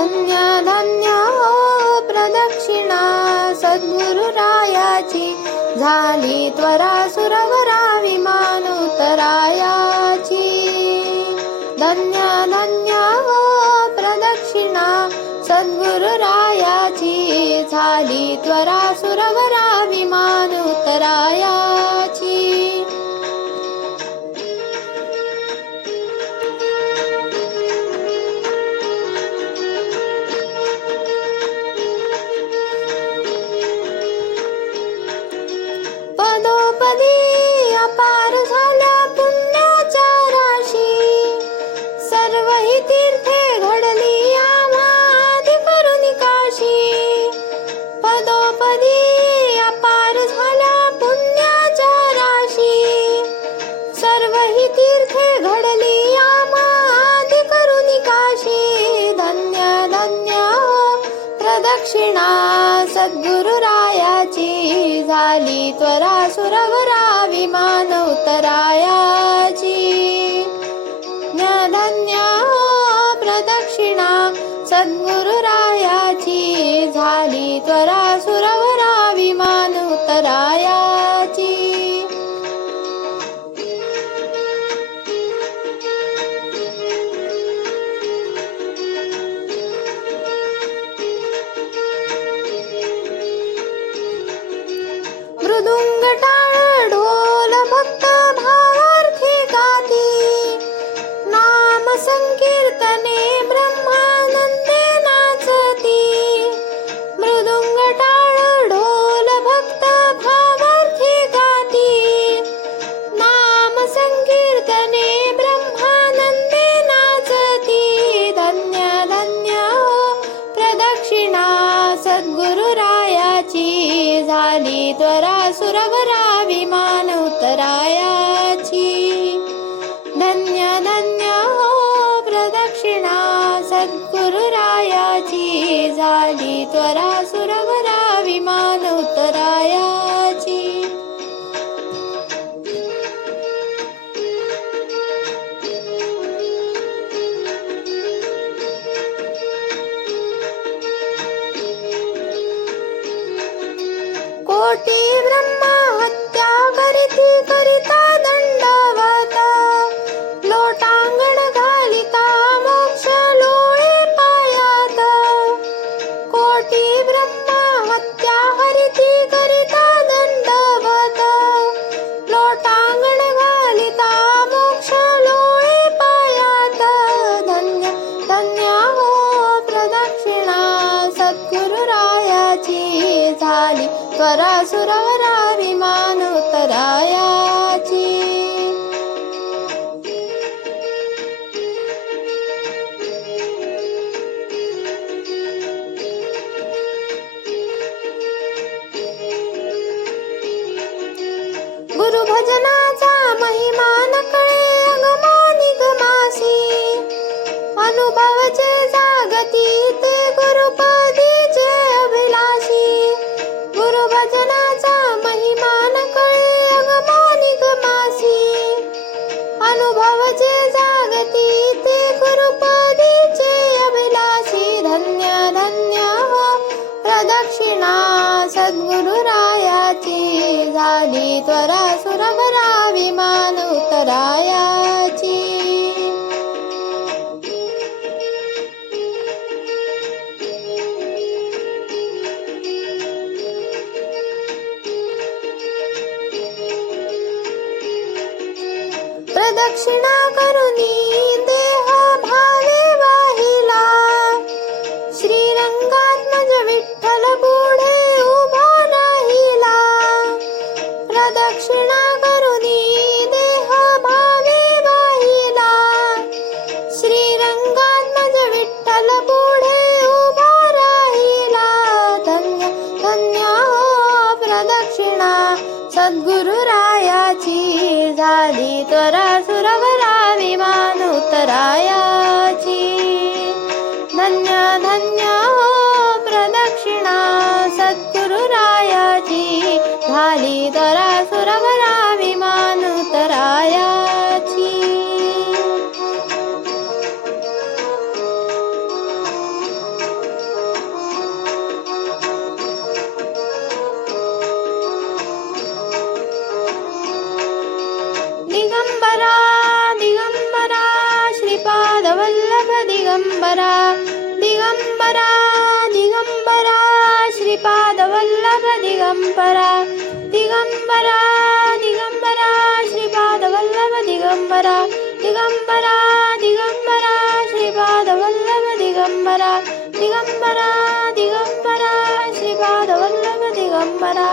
धन्य धन्य हो प्रदक्षिणा सद्गुरुरायाची झाली त्वरा सुरवरा विमान उतरायाची धन्य धन्य हो प्रदक्षिणा सद्गुरुरायाची झाली त्वरा सुरवरा विमान उतरायाची पदोपदी अपार झाल्या पुण्याच्या राशी सर्व ही तीर्थे घडली आम्हादी करून काशी पदोपदी अपार झाल्या पुण्याच्या राशी सर्व ही तीर्थे घडली आम्हादी करून काशी धन्य धन्य प्रदक्षिणा सद्गुरुरायाची झाली त्वरा सुरवरा विमान उतरायाची धन्य प्रदक्षिणा सद्गुरुरायाची झाली त्वरा सुरवरा विमान उतरायाची मृदुंग टाळ ढोल भक्त भावार्थी गाती नाम संकीर्तने ब्रह्मानंदे नाचती मृदुंग टाळ ढोल भक्त भावार्थी गाती नाम संकीर्तने ब्रह्मानंदे नाचती धन्य धन्य प्रदक्षिणा सद्गुरुरायाची झाली त्वरा सुरवरा विमान उतरायाची धन्य धन्य हो प्रदक्षिणा सद्गुरुरायाची झाली त्वरा सुरवरा विमान उतरायाची कोटी ब्रह्मा हत्या करीती करिता दंडवत लोटांगण घालिता मोक्ष लोळे पायात कोटी ब्रह्मा हत्या हरिती करिता दंडवत लोटांगण घालिता मोक्ष लोळे पायात धन्य धन्य हो प्रदक्षिणा सद्गुरुरायाची झाली त्वरा सुरवरा विमान उतरायाची गुरु भजनाचा महिमा नकळे अगमा निगमासी अनुभवचे जागती ते गुरुपदीचे अभिलाषी गुरु भजनाचा महिमा नकळे अगमा निगमासी अनुभवचे जागती ते गुरुपदीचे अभिलाषी धन्य धन्य हो प्रदक्षिणा सद्गुरुरायाची झाली त्वरा सुरवरा विमान उतरायाची प्रदक्षिणा करुनी देह भावे वाहिला श्रीरंगात्मज विठ्ठल पुढे उभा राहिला प्रदक्षिणा करुनी देह भावे वाहिला श्रीरंगात्मज विठ्ठल पुढे उभा राहिला धन्य धन्य हो प्रदक्षिणा सद्गुरुरायाची झाली त्वरा सुरवरा विमान उतरायाची धन्य धन्य हो प्रदक्षिणा वल्लभ दिगंबरा दिगंबरा दिगंबरा श्रीपाद वल्लभ दिगंबरा दिगंबरा दिगंबरा श्रीपाद वल्लभ दिगंबरा दिगंबरा दिगंबरा श्रीपाद वल्लभ दिगंबरा दिगंबरा दिगंबरा श्रीपाद वल्लभ दिगंबरा